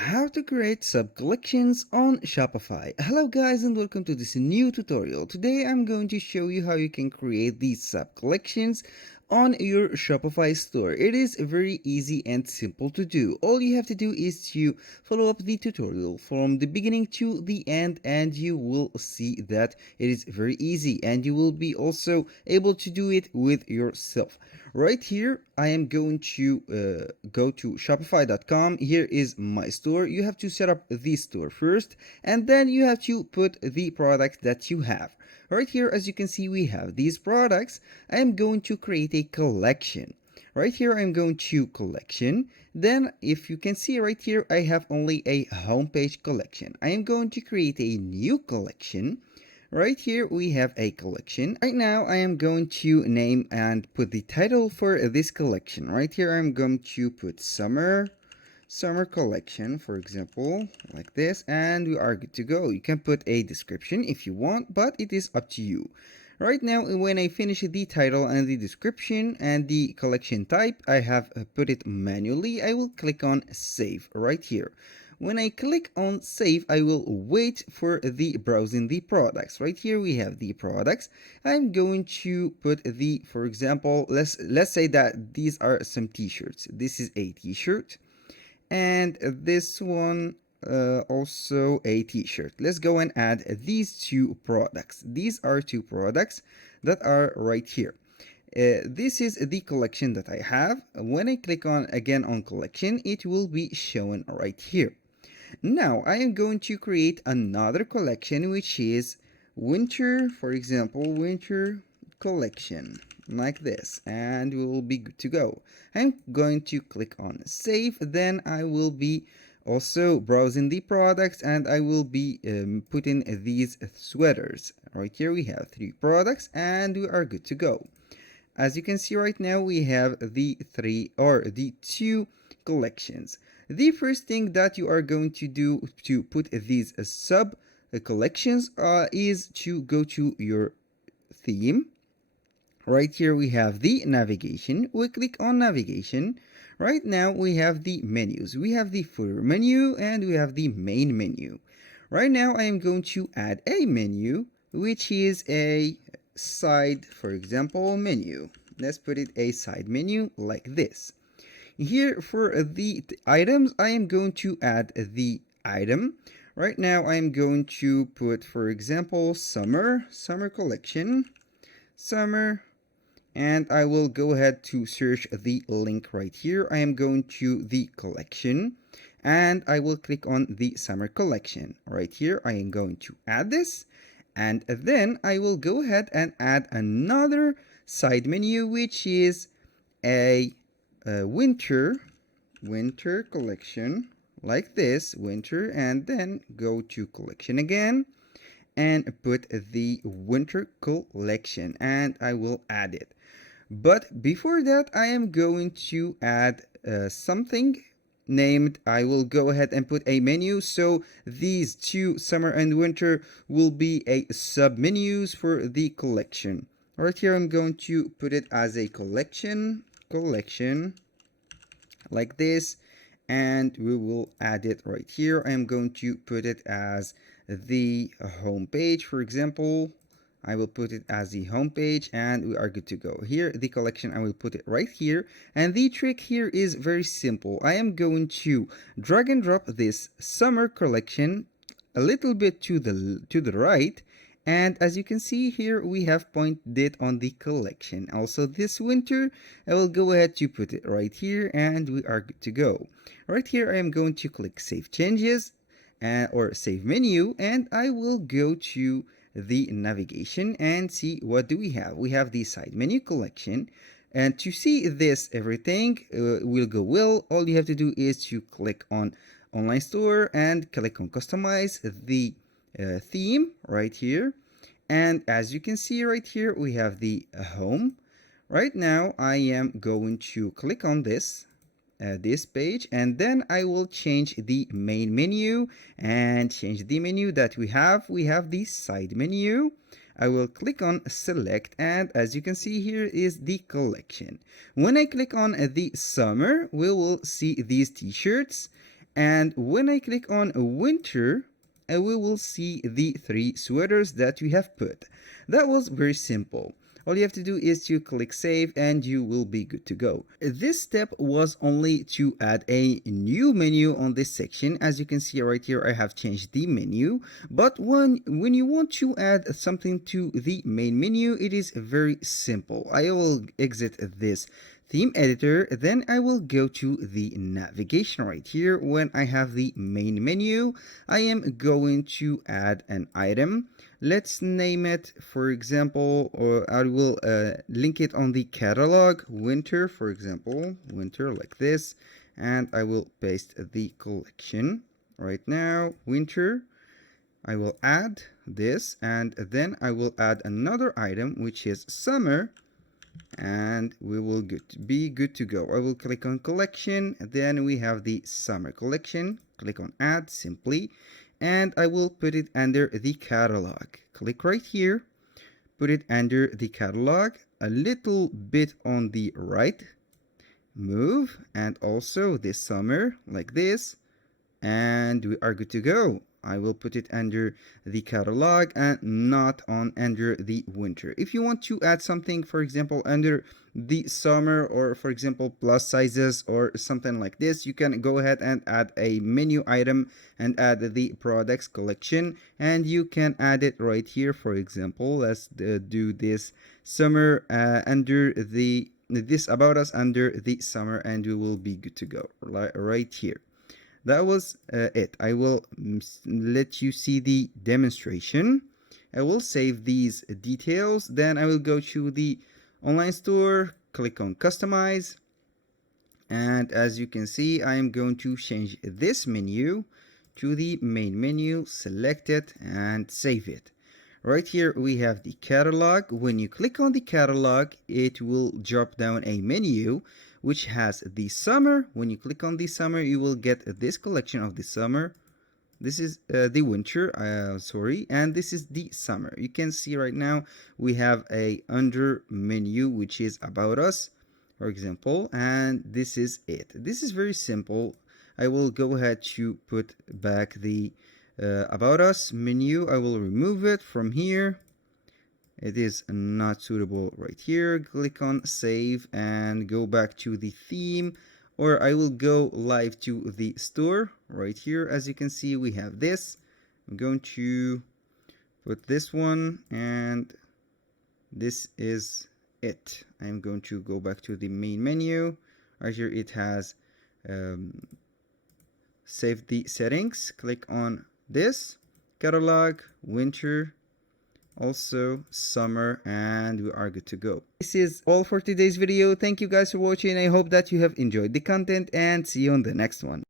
how to create sub-collections on Shopify. Hello guys and welcome to this new tutorial. Today I'm going to show you how you can create these sub-collections on your Shopify store. It is very easy and simple to do. All you have to do is to follow up the tutorial from the beginning to the end and you will see that it is very easy and you will be also able to do it with yourself. Right here I am going to go to shopify.com. Here is my store. You have to set up the store first and then you have to put the product that you have. Right here, as you can see, we have these products. I am going to create a collection. Right here, I'm going to collection. Then, if you can see right here, I have only a homepage collection. I am going to create a new collection. Right here, we have a collection. Right now, I am going to name and put the title for this collection. Right here, I'm going to put summer collection, for example, like this, and we are good to go. You can put a description if you want, but it is up to you. Right now, when I finish the title and the description and the collection type, I have put it manually. I will click on save right here. When I click on save, I will wait for the browsing the products. Right here we have the products. I'm going to put the, for example, let's say that these are some t-shirts. This is a t-shirt and this one also a t-shirt. Let's go and add these two products. These are two products that are right here. This is the collection that I have. When I click on again on collection, it will be shown right here. Now I am going to create another collection, which is winter, for example, winter collection, like this, and we will be good to go. I'm going to click on save. Then I will be also browsing the products and I will be putting these sweaters. Right here we have 3 products and we are good to go. As you can see right now, we have the 2 collections. The first thing that you are going to do to put these sub collections is to go to your theme. Right here we have the navigation. We click on navigation. Right now we have the menus. We have the footer menu and we have the main menu. Right now I am going to add a menu, which is a side, for example, menu. Let's put it a side menu like this. Here for the items, I am going to add the item. Right now I am going to put, for example, summer collection, summer, and I will go ahead to search the link right here. I am going to the collection and I will click on the summer collection. Right here I am going to add this and then I will go ahead and add another side menu, which is a winter collection, like this, winter, and then go to collection again and put the winter collection and I will add it. But before that, I am going to add something named, I will go ahead and put a menu. So these 2, summer and winter, will be a sub menus for the collection. Right here, I'm going to put it as a collection, like this, and we will add it right here. I'm going to put it as the home page, for example. I will put it as the home page and we are good to go. Here, the collection, I will put it right here. And the trick here is very simple. I am going to drag and drop this summer collection a little bit to the right. And as you can see here, we have pointed it on the collection. Also this winter, I will go ahead to put it right here and we are good to go. Right here, I am going to click Save Changes or Save Menu, and I will go to the navigation and see what do we have. We have the side menu collection, and to see this everything will go well. All you have to do is to click on online store and click on customize the theme right here. And as you can see right here, we have the home. Right now I am going to click on this page, and then I will change the main menu and change the menu that we have the side menu. I will click on select, and as you can see, here is the collection. When I click on the summer, we will see these t-shirts, And when I click on winter, we will see the 3 sweaters that we have put. That was very simple. All you have to do is to click save and you will be good to go. This step was only to add a new menu on this section. As you can see right here, I have changed the menu. But when you want to add something to the main menu, it is very simple. I will exit this theme editor, then I will go to the navigation right here. When I have the main menu, I am going to add an item. Let's name it, for example, or I will link it on the catalog, winter, for example, winter like this, and I will paste the collection right now, winter. I will add this, and then I will add another item, which is summer, and we will be good to go. I will click on collection, then we have the summer collection. Click on add simply, and I will put it under the catalog. Click right here, put it under the catalog, a little bit on the right, move, and also this summer like this, and we are good to go. I will put it under the catalog and not on under the winter. If you want to add something, for example, under the summer, or for example plus sizes or something like this, you can go ahead and add a menu item and add the products collection, and you can add it right here. For example, let's do this summer under the this about us under the summer, and we will be good to go right here. That was it. I will let you see the demonstration. I will save these details. Then I will go to the online store, click on customize. And as you can see, I am going to change this menu to the main menu, select it and save it. Right here we have the catalog. When you click on the catalog, it will drop down a menu which has the summer. When you click on the summer, you will get this collection of the summer. This is the winter, sorry, and this is the summer. You can see right now we have a under menu which is about us, for example, and this is it. This is very simple. I will go ahead to put back the about us menu. I will remove it from here. It is not suitable right here. Click on save and go back to the theme, or I will go live to the store right here. As you can see, we have this. I'm going to put this one, and this is it. I'm going to go back to the main menu. Right here it has save the settings. Click on this, catalog, winter, also summer, and we are good to go. This is all for today's video. Thank you guys for watching. I hope that you have enjoyed the content, and see you on the next one.